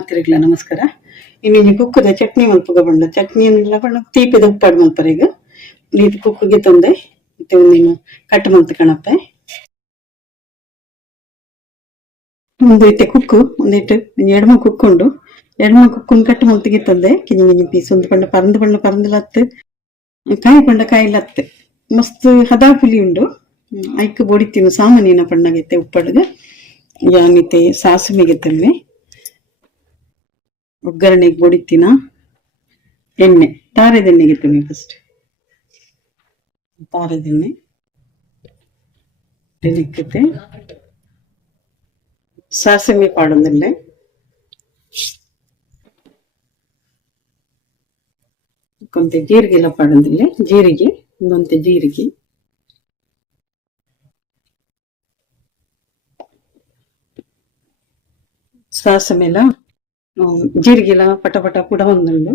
ಮಾತಿರಿಗ್ಲ ನಮಸ್ಕಾರ. ಇನ್ನು ಕುಕ್ಕದ ಚಟ್ನಿ ಮಲ್ಪಗ ಬಂಡ ಚಟ್ನಿ ಎಲ್ಲ ಬಂಡ ತೀಪಿದ ಉಪ್ಪಾಡು ಮಲ್ಪರ ಈಗ ನೀರು ಕುಕ್ಕಗೆ ತಂದೆ ಮತ್ತೆ ನೀನು ಕಟ್ ಮಲ್ತ ಕಣಪ್ಪೆ ಒಂದೈತೆ ಕುಕ್ಕು ಒಂದಿಟ್ಟು ಎಡಮ ಕುಕ್ಕೊಂಡು ಎಡಮ ಕುಕ್ಕುನ್ ಕಟ್ ಮಲ್ತಿಗೆ ತಂದೆ ಕಿಂಜಿ ಕಿಂಜಿ ಪೀಸ್ ಒಂದು ಪಂಡ ಪರಂದಲತ್ತು ಕಾಯಿ ಪಂಡ ಕಾಯಿಲತ್ತು ಮಸ್ತ್ ಹದಾ ಪುಲಿ ಉಂಡು ಐಕ್ ಬೊಡಿತೀನಿ ಸಾಮಾನ್ಯನ ಪಣ್ಣಗೈತೆ ಉಪ್ಪಡ್ಗ ಯಾಮಿತೆ ಸಾಸಿವೆಗೆ ತಮ್ಮೆ ಒಗ್ಗರಣೆಗೆ ಬೊಡಿತಿನ ಎಣ್ಣೆ ತಾರೆದೆಣ್ಣೆಗೆ ತಮ್ಮೆ ಫಸ್ಟ್ ತಾರೆದೆಣ್ಣೆ ಇಕ್ಕತೆ ಸಾಸಿವೆ ಪಾಡೊಂದಿಲ್ಲ ಕೊಂತೆ ಜೀರಿಗೆ ಎಲ್ಲ ಪಾಡೊಂದಿಲ್ಲ ಜೀರಿಗೆ ಒಂದೊಂತೆ ಜೀರಿಗೆ ಸಾಸಮೇಲ ಜೀರಿಗೆಲ ಪಟ ಪಟ ಕೂಡ ಒಂದುಂಡು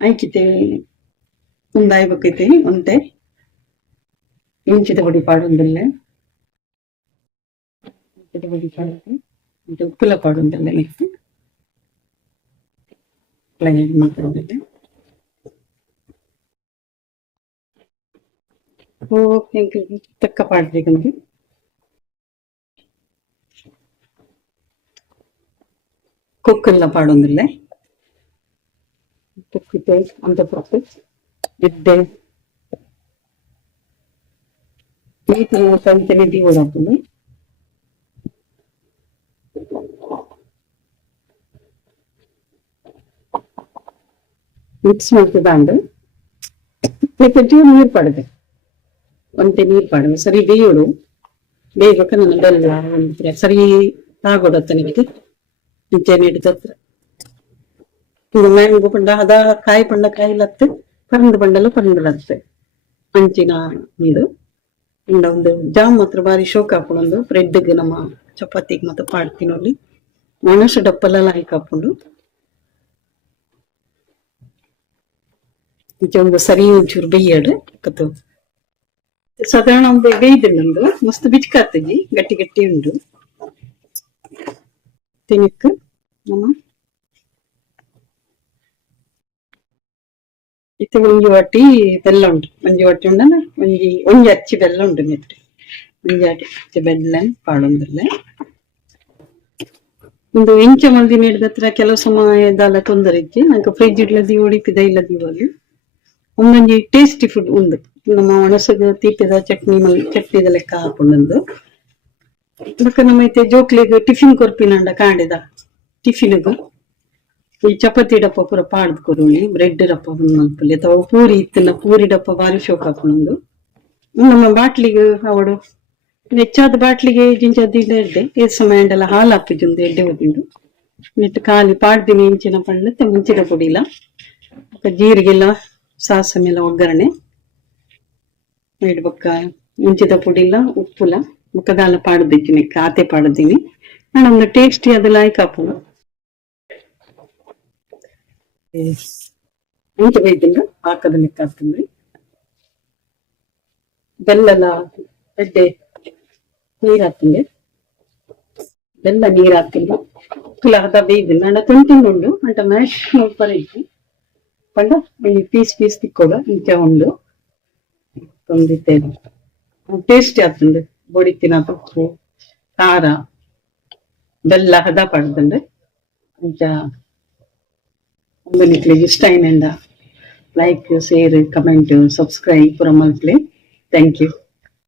ಐಕಿತೆ ಒಂದು ಐಬಕ್ಕೈತೆ ಒಂತೆ ಇಂಚಿದ ಪೊಡಿ ಪಾಡೊಂದಿಲ್ಲ ಪೊಡಿ ಪಾಡೋದು ಮತ್ತೆ ಉಪ್ಪುಲ ಪಾಡೊಂದಿಲ್ಲ ನೆಕ್ಸ್ಟ್ ಮಾತಾಡೋದಿಲ್ಲ ತಕ್ಕ ಪಾಡ್ಬೇಕಂದ್ರೆ ಕುಕ್ಕೆಲ್ಲ ಪಾಡೊಂದಿಲ್ಲ ಕುಕ್ಕಿತೆ ಅಂತ ಪೊಪ್ಪು ಇದ್ದೆ ನೀತಿ ಸಂತೆನೆ ದೀವಡಾಗ್ತದೆ ಮಿಕ್ಸ್ ಮಾಡ್ತಿದ್ದಾಂಡು ನೀರು ಪಾಡದೆ ಒಂತೆ ನೀರು ಪಾಡುವ ಸರಿ ಬೇಯೋಡು ಬೇಯಬೇಕ ನನ್ನ ಬೆಲ್ಲ ಸರಿ ಆಗೋಡತ್ತ ನಿಮಗೆ ನಿಜನೆ ಹಿಡಿದತ್ರ ಇದು ಮ್ಯಾಂಗೋ ಪಂಡ ಅದ ಕಾಯಿ ಪಂಡ ಕಾಯಿಲತ್ತು ಪರಂದು ಪಂಡಲು ಪರಂದಲತ್ತೆ ಅಂಚಿನ ನೀರು ಇಂಡ ಒಂದು ಜಾಮ್ ಮಾತ್ರ ಬಾರಿ ಶೋಕ್ ಹಾಕೊಂಡು ಬ್ರೆಡ್ಗೆ ನಮ್ಮ ಚಪಾತಿಗೆ ಮತ್ತೆ ಪಾಡ್ತಿನೊಲ್ಲಿ ಮನಸ್ಸು ಡಪ್ಪಲೆಲ್ಲ ಹಾಕಿ ಹಾಕೊಂಡು ಒಂದು ಸರಿ ಒಂಚೂರು ಬೇಯ್ಯಾಡು ಕತ್ತು ಸಾಧಾರಣ ಒಂದು ಬೇಯ್ದಿಲ್ಲೊಂದು ಮಸ್ತ್ ಬಿಚ್ಕಾತಗಿ ಗಟ್ಟಿ ಗಟ್ಟಿ ಉಂಡು ತಿನ್ನಕ್ ನಮ್ಮ ಇತ್ತೆ ಒಂಜಿ ವಾಟಿ ಬೆಲ್ಲ ಉಂಟು ಒಂಜಿ ವಾಟಿ ಉಂಡನ ಒಂಜಿ ಅಚ್ಚಿ ಬೆಲ್ಲ ಉಂಟು ಮೆತ್ರಿ ಒಂಜಿ ಅಚ್ಚಿ ಬೆಲ್ಲ ಪಾಡೊಂದಿಲ್ಲ ಒಂದು ಇಂಚ ಮಲ್ದಿ ನೀಡಿದತ್ರ ಕೆಲವು ಸಮಯದಲ್ಲ ತೊಂದರೆ ಇಜ್ಜಿ ನಂಗೆ ಫ್ರಿಜ್ ಇಡ್ಲದಿ ಉಡಿಪಿದ ಇಲ್ಲದಿ ಹೋಗಿ ಒಂದೊಂಜಿ ಟೇಸ್ಟಿ ಫುಡ್ ಉಂದು ನಮ್ಮ ಮನಸ್ಸಿಗೆ ತೀಪಿದ ಚಟ್ನಿದ ಲೆಕ್ಕ ಹಾಕೊಂಡಂದು ಅದಕ್ಕೆ ನಮ್ಮ ಐತೆ ಜೋಕ್ಲಿಗೆ ಟಿಫಿನ್ ಕೊರ್ಪಿನಂಡ ಕಾಂಡಿದ ಟಿಫಿನ್ಗೂ ಈ ಚಪಾತಿ ಡಪ್ಪ ಪೂರ ಪಾಡ್ದು ಕೊರೋಳಿ ಬ್ರೆಡ್ ಡಪ್ಪ ಒಂದು ಮಲ್ಪಲ್ಲಿ ಅಥವಾ ಪೂರಿ ಇತ್ತಿನ ಪೂರಿ ಡಪ್ಪ ಬಾರಿ ಶೋಕ್ ಹಾಕೊಂಡು ನಮ್ಮ ಬಾಟ್ಲಿಗೆ ಅವಡು ಹೆಚ್ಚಾದ ಬಾಟ್ಲಿಗೆ ಜಿಂಚದಿಲ್ಲ ಎಡ್ಡೆ ಈ ಸಮಯ ಎಲ್ಲ ಹಾಲು ಹಾಕಿದ್ದು ಎಡ್ಡೆ ಹೋಗಿಂಡು ನೆಟ್ಟು ಖಾಲಿ ಪಾಡ್ದಿನಿ ಇಂಚಿನ ಪಂಡತ್ತೆ ಮುಂಚಿನ ಪುಡಿಲ ಜೀರಿಗೆಲ್ಲ ಸಾಸಮೆಲ್ಲ ಒಗ್ಗರಣೆ ಇಡ್ಬೇಕ ಮುಂಚಿದ ಪುಡಿಲ್ಲ ಉಪ್ಪುಲ ಮುಖದಾಲ ಪಾಡ್ದಿದ್ದೀನಿ ಕಾತೆ ಪಾಡ್ದೀನಿ ನಾನು ಒಂದು ಟೇಸ್ಟಿ ಅದೆಲ್ಲ ಆಯ್ಕಾಪು ಇಂಚ ಬೈದಿಲ್ಲ ಹಾಕದ ಲೆಕ್ಕ ಹಾಕ್ತಂದ್ರಿ ಬೆಲ್ಲ ಎಡ್ಡೆ ನೀರ್ ಹಾಕ್ತಿಂದೆ ಬೆಲ್ಲ ನೀರ್ ಹಾಕ್ತಿಲ್ಲ ಕುಲ ಹದ ಬೇಯ್ದಿಲ್ಲ ಅಂಡ ತುಂಟಿಂಡು ಅಂಟ ಮ್ಯಾಶ್ ನೋಡ್ಪರ ಇತ್ತು ಪಂಡ ಪೀಸ್ ಪೀಸ್ ತಿಕ್ಕೋಡ ಇಂಚ ಉಂಡು ತೊಂದಿತ್ತೇನೆ ಟೇಸ್ಟಿ ಆಗ್ತಂಡೆ ಬೊಡಿತಿನ ಉಪ್ಪು ಖಾರ ಬೆಲ್ಲ ಹದ ಪಡ್ದಂಡೆ ಇಂಚ உங்களுக்கு ಇಷ್ಟ ಏನಂದ ಲೈಕ್ ಶೇರ್ ಕಮೆಂಟ್ ಸಬ್ಸ್ಕ್ರೈಬ್ ಪುರ ಮಲ್ಪಲೆ ಥ್ಯಾಂಕ್ ಯು.